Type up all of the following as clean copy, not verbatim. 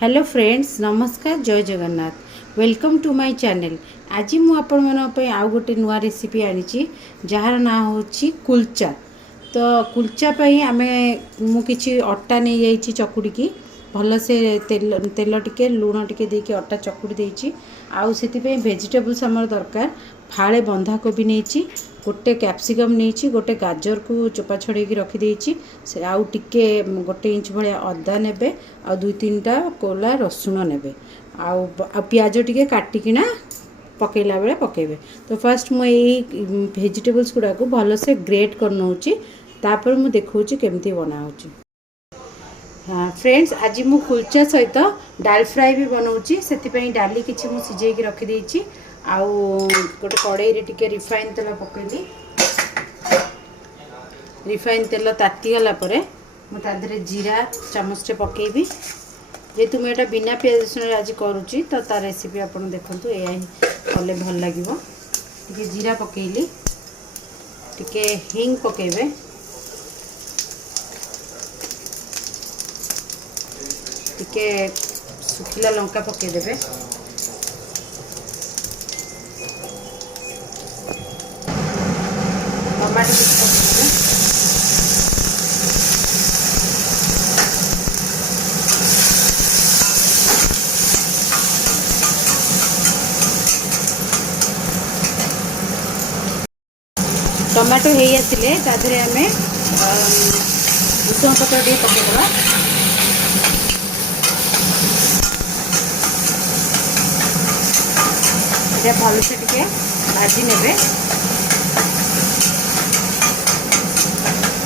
Hello friends, नमस्कार, जय Jagannath. Welcome to my channel. आज मु आपण मन आउ गोटे नुआ रेसिपी आनी जार ना हो कुलचा। तो कुलचा आमे मु किछि अट्टा नहीं जाइछि चकुड़ी की भल से तेल तेल टिके लूण टिके देकी अट्टा चकुड़ी देइछि। आउ सेति पे वेजिटेबल्स हमर दरकार फाळे बंधा कोबी नेइछि, गोटे कैप्सिकम नेइछि, गोटे गाजर को चोपा छड़े की रखी देइछि। से आउ टिके गोटे इंच भलिया अदा नेबे, आ दुई तीनटा कोला रसुण नेबे, आउ प्याज टिके काटिकिना पकेला बेले पकेबे। तो फर्स्ट मु एई वेजिटेबल्स गुडा को भल से ग्रेट कर नउछि, तापर मु देखौछि केमती बना होछि। हाँ फ्रेंड्स, आज मु कुलचा सहित डाल फ्राई भी बनाऊँगी। से डाली किसी मु सिझे रखी देइछि। आउ गोटे कड़ाई रे टिके रिफाइन तेल पकेली। रिफाइन तेल ताती गला परे मु तादरे जीरा चामच पकेबी। जेहेतु मुझे बिना पियाज रसुण आज करुच्ची तो ता रेसिपी आपन देखंतु, एया कले भल लागिवो। टिके जीरा पकेली, टिके हिंग पकेबे, टिके सुखिला लंका पकेदेबे, टमाटो पकेदेबे, टमाटो हो आसिले ताधरे आमे भुसुंग पत्र टे पकेदेबा। ये भल से टिके भाजी नेबे।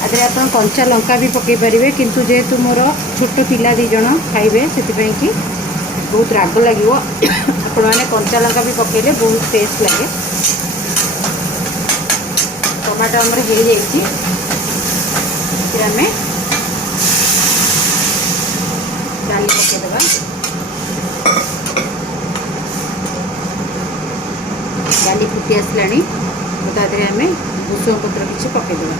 आदरे आप कंचा लंका भी पकई पारे, किंतु जेहेतु मोर छोट पिला दी जण खाइबे से कि बहुत राग लगे आपण मैंने कंचा लंका भी पकेले बहुत टेस्ट लगे। टमाटो आमर हो जाइए, आम डाली पकेदेबा। डाली फुटी आसला तो तादे आम भुसुंग पत्र किसी पकेदेबा।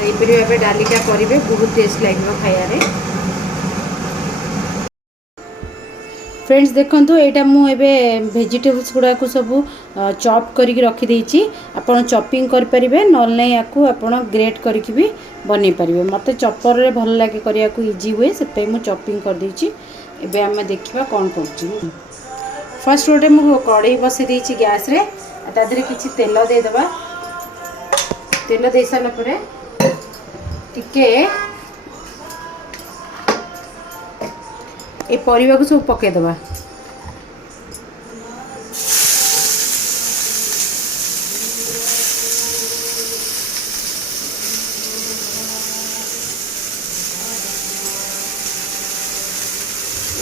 यहीपरि भाव डालीटा करेंगे, बहुत टेस्ट लगे खाइबारे। फ्रेंड्स देखंतु, एटा मु एबे वेजिटेबल्स गुडा को सब चॉप करके रखी देइछि। आपण चॉपिंग कर परिबे, नल नै याकू आपण ग्रेट करके भी बनै परिबे। मते चॉपर रे भल लागे करिया को इजी हुए, से मु चॉपिंग कर देइछि। एबे हम देखिबा कोन करछि। फर्स्ट रोटे मु कढ़ाई बसे देइछि गैस रे, तादरे किछि तेल दे देबा। तेल दे साला परे टिके ए परिवा को सब पके दबा।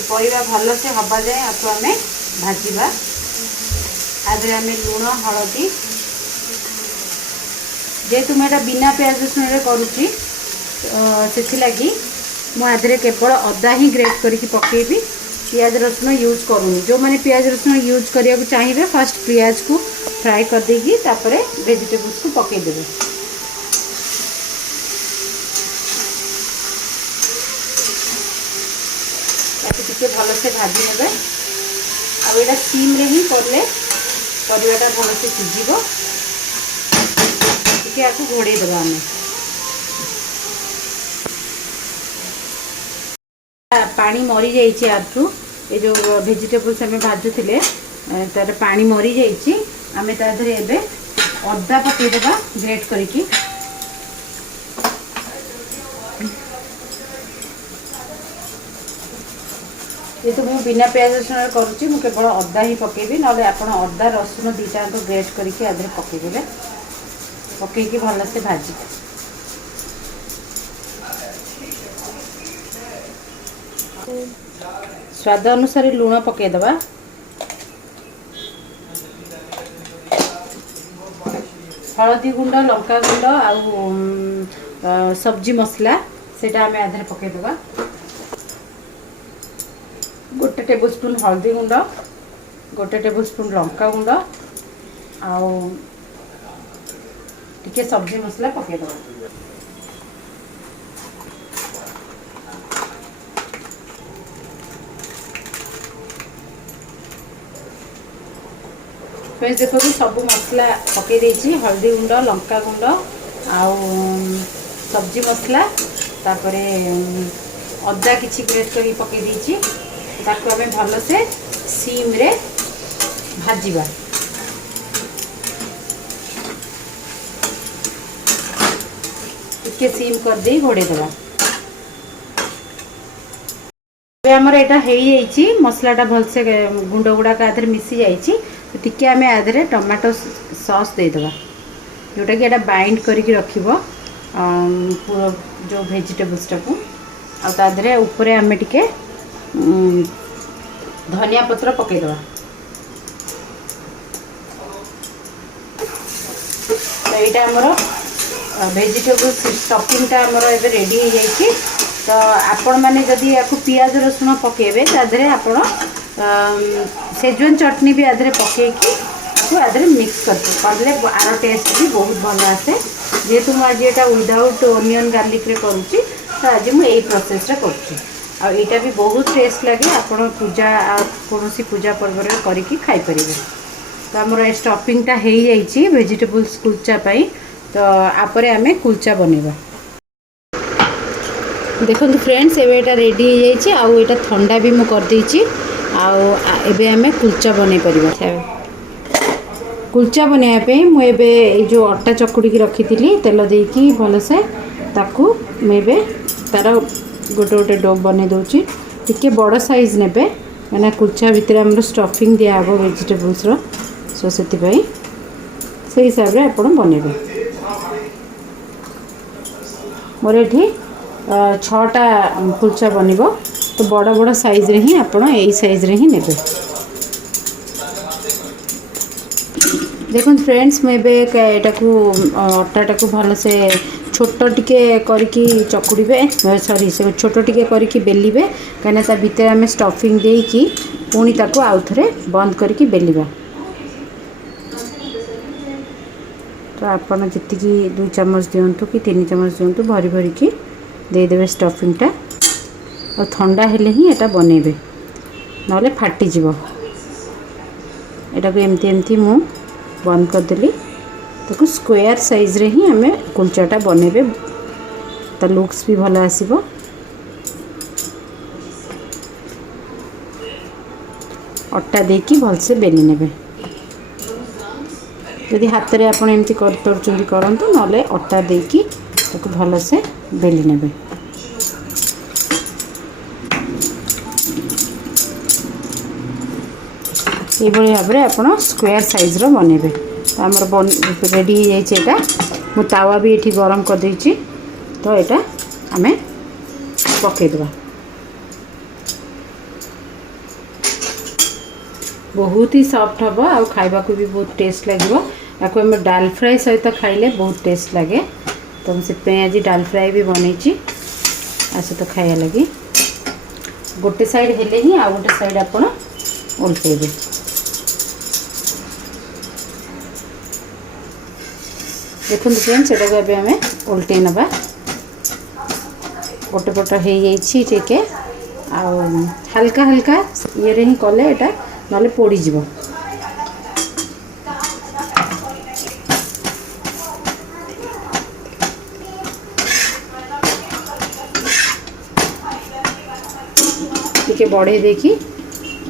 परिवा भल से हवा जाए आपको आम भाजवा। आदि आम लुण हलदी, जेहेतु मुझे बिना प्याज रसुण करुच्ची से लगी मुझे केवल अदा ही ग्रेट करके पकेबी। पियाज रसुण यूज करूनी। जो मैंने पियाज रसुण यूज करिया को चाहिए फास्ट पियाज को फ्राई कर देगी, तापरे वेजिटेबल्स को पकेदेबे। टिके भल से भाजी नेबे। आ सीम रे ही करले परिवाटा भल से सिझिबो। टिके आकु घोड़े देबा। आमे पानी मरी जाइए आठू, ये जो वेजिटेबल्स आम भाजुले तार पानी मरी जाइए। आम ताधरे एबे अदा पकेदेबा ग्रेट करके। ये तो मुझे बिना प्याज रसुण करुच्ची, मु केवल अदा ही पकेबी। ना आप अदा रसुण दीटा ग्रेट करके आधे पकेदेबे। पकईकी भल से भाजी स्वाद अनुसार लुण पकेदेबा। हलदी गुंड, लंका गुंड आउ सब्जी मसला सेटा आम आधे पकेदेबा। गोटे टेबल स्पून हलदी गुंड, गोटे टेबल स्पून लंका गुंड आउ टिके सब्जी मसला पकेदबा। फ्रेंड्स देखो सब मसला पकई देछि, हल्दी गुंड, लंका गुंड आउ सब्जी मसला तापरे अदा किछि ग्रेट करी पकई देछि। ताको हमें भल से सीम रे भाजीबा। टिके सीम कर दे घोड़े देबा। आमर यहाँ हो मसलाटा भलसे गुंड गुड़ाक आधे मिसी जाइए। तो टिके आम आधे टमाटो सॉस देदेबा जोटा कि यहाँ बाइंड करके रखिबो पूरा जो वेजिटेबल्स टाकू। आधे ऊपर आम टिके धनिया पत्र पकईदबा। तो यहाँ आमर वेजिटेबल स्टफिंगटा आमर ए रेडी हो जाइए। तो आपण मैंने जदि या पियाज रसुण पकेबे ताधरे आपण सेजवान चटनी भी आधे पकईकी आधे मिक्स करले आर टेस्ट भी बहुत भल आसे। जेहेतु मुझे यहाँ विदाउट ओनियन गार्लिक रे करुच्ची तो आज मुझे प्रोसेस आईटा भी बहुत टेस्ट लगे। आपण पूजा कौन पूजा पर्व करके खाईपर। तो आमर स्टफिंगटा हो जाइए वेजिटेबल्स कुलचा पाई। तो आपरे आमे कुलचा बनेबा। देखो फ्रेंड्स एटा रेडी हो जाइए। आउ एटा ठंडा भी मुझे करदे आम कुलचा बन पार। कुलचा बनवाई मुझे जो अटा चकुड़ी की रखी थी तेल देकी भलसे ताकू मुझे तार गोटे गोटे डो बन दूची। टिके बड़ साइज ने कहीं कुलचा भितर आम स्टफिंग दिहब वेजिटेबल्स सो से हिसाब से आप बनइबे। मोर ये 6टा कुलचा बनिबो। तो बड़ बड़ साइज रे ही आपण यही साइज रे ही नेबे। देखो फ्रेंड्स मुझे एटा को अटाटा को भल से छोट टिके करके चकुड़े सॉरी से छोट टिके करके बेलिबे कहीं ता भीतर आम स्टफिंग देकी पुणी ताको आउ थे बंद करके बेलिबा। तो आपन जी 2 चम्मच दिंतु कि 3 चम्मच दिंतु भरी भरी की देदेवे स्टफिंगटा। और ठंडा हेले ही एटा बनेबे नले फाटी जीवो। एटा को एमती एमती मु बंद कर देली। ताको स्क्वायर साइज रे ही हमें कुलचाटा बनेबे। ता लुक्स भी भल आसीबो। अट्टा देकी भलसे बेली नेबे। यदि हाथ रे आपण एमती करतुरचुंदी करंतु नले अट्टा देकी ताको भल से बेली नेबे। ये भाव में आप स्क्वायर साइज रो बनेबे। तो आमर रेडी हो जाइए। मु तावा भी ये गरम कर देछि। तो यहाँ आम पकईदबा। बहुत ही सॉफ्ट हम आ खाइबा को भी बहुत टेस्ट लगे। आपको आम डाल फ्राए सहित खाइले बहुत टेस्ट लगे। तो से आज डाल फ्राए भी बनई सहित खाया लगी। गोटे साइड हेले ही आ गोटे साइड आप उल्टेबे। देखो फ्रेंड्स एटा को आम उल्टे नवा। गोटे पट हो जाइए हल्का हल्का ये ही कले एटा नले पोड़ी जीवो। टिके बढ़े देखी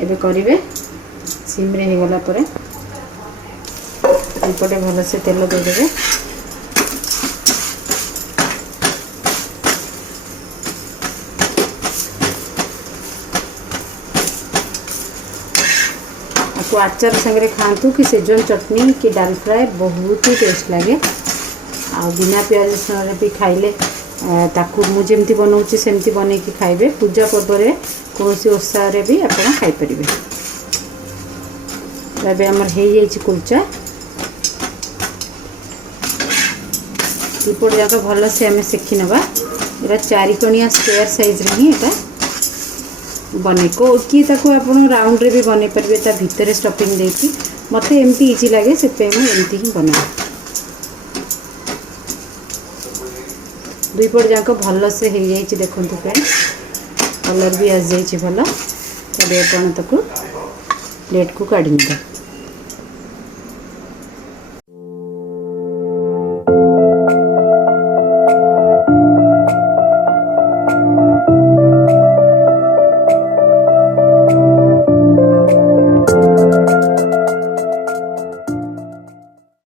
एबे करिवे सिम रे हो गला परे एपटे भल से तेल देदेवे। आपको आचार संगे खातु कि सेजवान चटनी कि डाल फ्राए बहुत ही टेस्ट लगे। आ बिना प्याज रसुण भी खाइले ताकू मुझे बनाऊँ सेमती बन कि खाइबे। पूजा पर्व में कौन ओषा भी आप खाईपर। तबे आमर हो जाइए कुलचा। दुपट जाक भल से आम सेकी नवा। यहाँ 4 कोणिया स्क्वायर साइज रे ही एटा बने को कि ताको आप राउंड रे भी बने पारे। ता भितर स्टफिंग देकी मते एमती इजी लगे से पे एमती ही बना। दुई पट जाक भल से हो जाए देखो फ्रेंड्स कलर भी आसी जाइए भल तब आपण ताको प्लेट को काढ़ी दे